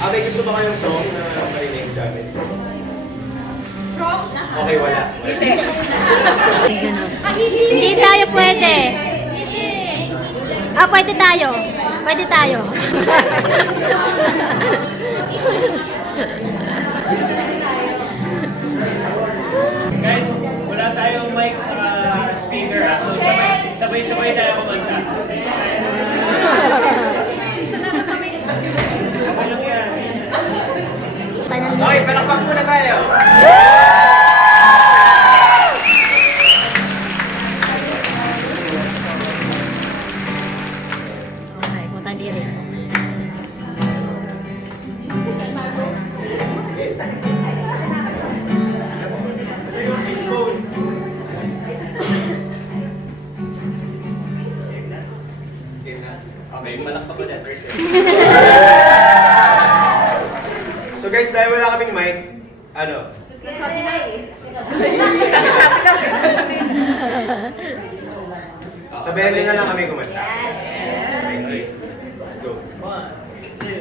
May gusto ba kayong song na marinig sa amin? Okay, wala. Hindi tayo pwede. Pwede tayo. Pwede tayo. Guys, wala tayong mic sa speaker. So sabay-sabay tayo kumanta. Okay, palakpak muna tayo. Okay, punta lyrics. Okay, palakpak ko na. So guys, dahil wala kaming mic, ano? Sabi na eh. Sabihin nyo na lang kami kumanta. Okay, let's go. 1, 2.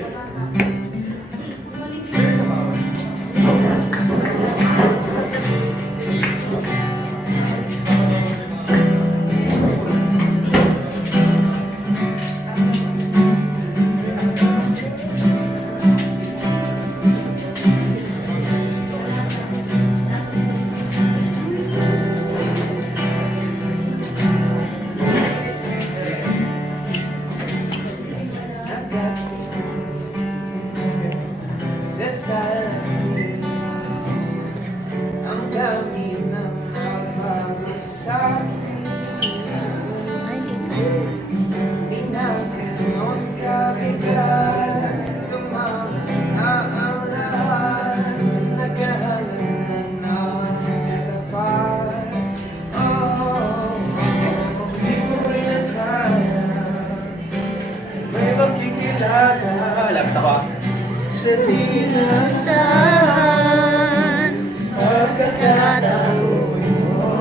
Ang dami ng napamasabi di na ganon kabigla. Tumama na ang lahat, naghahalan na ng tapat. Di mo rin na kaya, May magkikilala. Lapit ako ah. sa di nasa Pagkakataon mo.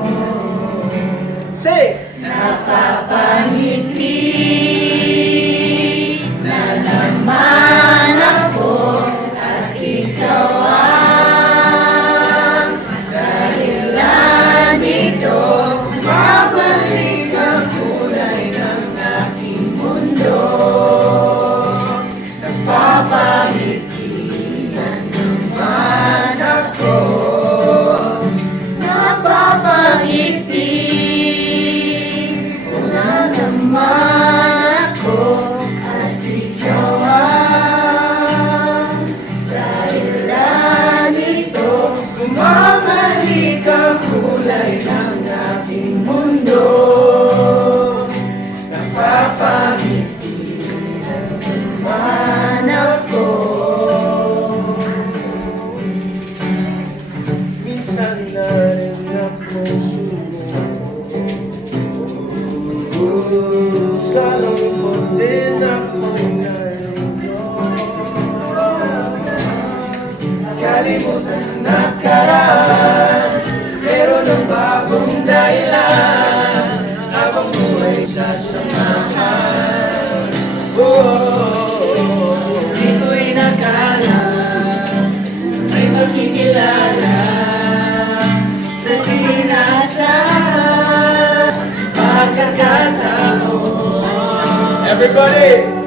Say! Napapangiti na naman ako at ikaw ang dahilan nito. Babalik ang kulay ng aking mundo. Napapangiti na naman ako. Napapangiti na naman ako at ikaw ang dahilan nito. Bumabalik ang kulay ng aking mundo. Napapangiti na naman ako. Minsan na rin ako sumuko. Sa lungkot din ako nalulog. Kalimutan na karaan, pero ng bagong dahilan, habang buhay sasamahan. di ko'y nakala ay magkikilala sa di nasa pagkakataon. Everybody!